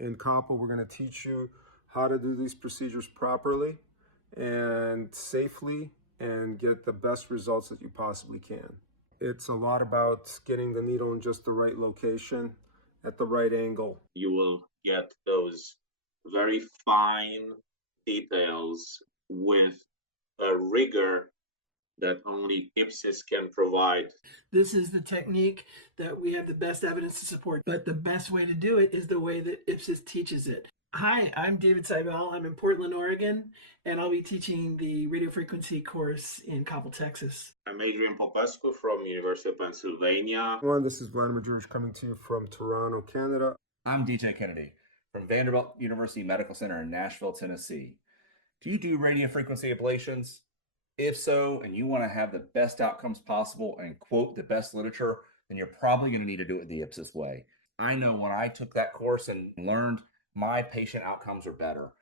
In Coppell, we're going to teach you how to do these procedures properly and safely and get the best results that you possibly can. It's a lot about getting the needle in just the right location at the right angle. You will get those very fine details with a rigor that only IPSIS can provide. This is the technique that we have the best evidence to support, but the best way to do it is the way that IPSIS teaches it. Hi, I'm David Seibel. I'm in Portland, Oregon, and I'll be teaching the radiofrequency course in Coppell, Texas. I'm Adrian Popescu from University of Pennsylvania. Everyone, this is Vladimir George coming to you from Toronto, Canada. I'm DJ Kennedy from Vanderbilt University Medical Center in Nashville, Tennessee. Do you do radiofrequency ablations? If so, and you want to have the best outcomes possible and quote the best literature, then you're probably going to need to do it the IPSIS way. I know when I took that course and learned, my patient outcomes are better.